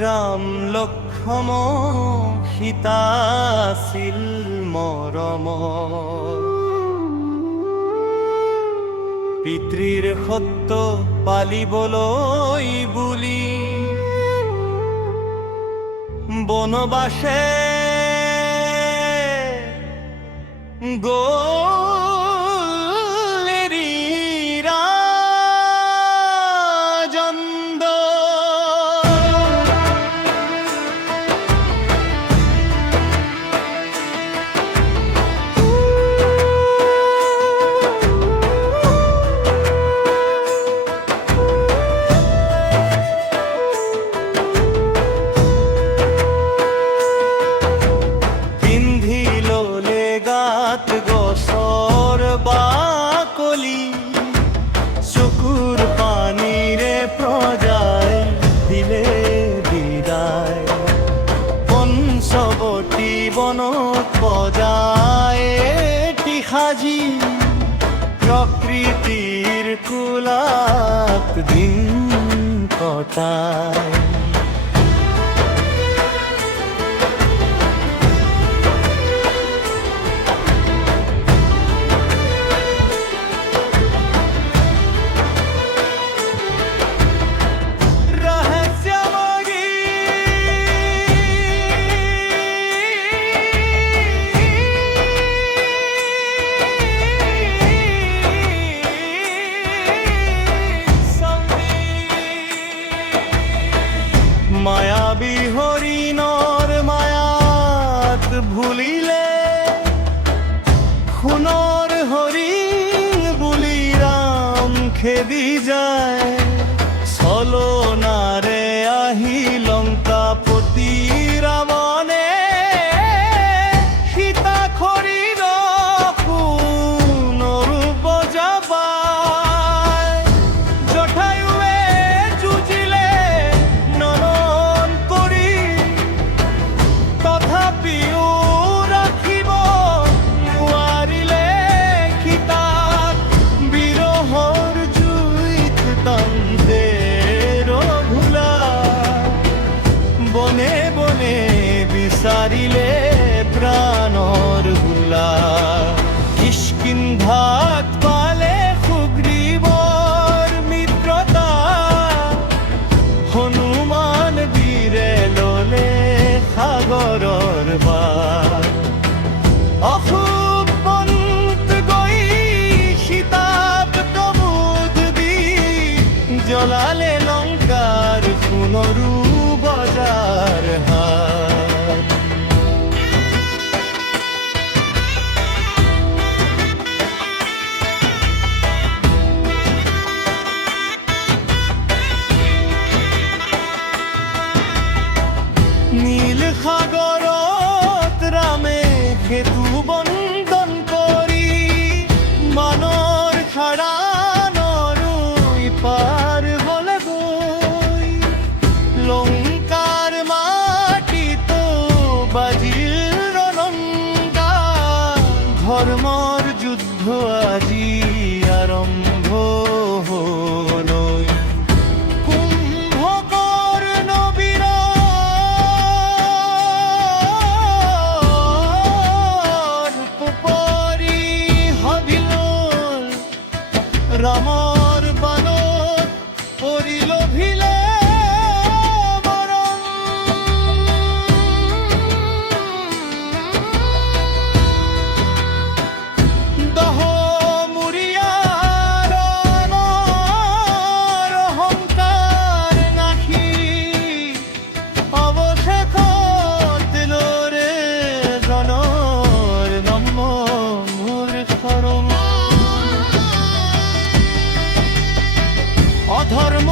ৰাম লক্ষ্মণ সীতা আছিল মৰমৰ। পিতৃৰ সত্য পালিবলৈ বুলি বনবাসে গ'ল এৰি ৰাজন্দ। গছৰ বাকলি চকুৰ পানীৰে প্ৰজাই দিলে বিদায়। পঞ্চৱতী বনত বজায় এটি সাজি প্ৰকৃতিৰ কোলাত দিন কটায়। মায়াবী হৰিণৰ মায়াত ভুলিলে সোণৰ হৰিণ বুলি ৰাম খেদি যায়। চলনাৰে আহি লংকাপতি ৰাৱণে সীতা খৰিৰ সোণৰ বজাবায়। জটায়ুৱে যুঁজিলে ননন কৰি তথাপিও ৰাখিব নোৱাৰিলে সীতাক। বিৰহৰ জুইত তান্দে ৰঘুলা বনে বনে বিচাৰিলে প্ৰাণৰ গোলা। কিষ্কিন্ধাত পালে সুগ্ৰীৱৰ মিত্ৰতা হনুমান বীৰে ললে সাগৰৰ পাৰ। অশুভ পন্থ গৈ সীতাক তমোদ দি জ্বলালে লংকাৰ সোণৰো বজাৰ হাট। নীল সাগৰত ৰামে সেতু বন্ধন কৰি মানৰ খাৰা নৰুই পাৰ হলে গৈ। লংকাৰ মাটিতো বাজিল ৰণঙ্কা ধৰ্মৰ যুদ্ধ আজি আৰম্ভ হলৈ। কুম্ভকৰ্ণ বীৰৰ পুপৰি ভাবিল ৰামৰ বানত পৰিলভিলে মৰম। দহমূৰীয়াৰ ৰণৰ অহংকাৰ নাশি অৱশেষত লৰে জনৰ নম মোৰ শৰণ। অধৰ্ম